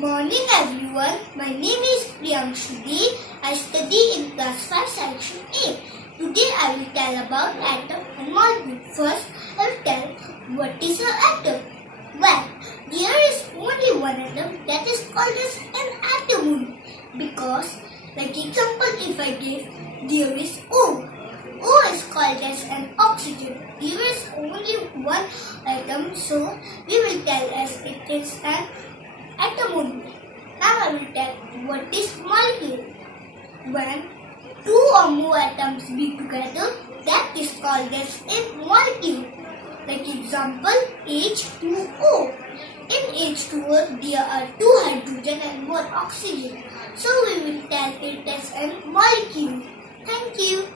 morning everyone, my name is Priyanshu Dey. I study in class 5 section A. Today I will tell about atom and molecule. First, I will tell what is an atom. Well, there is only one atom that is called as an atom because, like example if I give, there is O. O is called as an oxygen. There is only one atom, so we will tell as it is an atom only. Now I will tell what is molecule. When two or more atoms be together, that is called as a molecule. Like example H2O. In H2O there are two hydrogen and one oxygen. So we will tell it as a molecule. Thank you.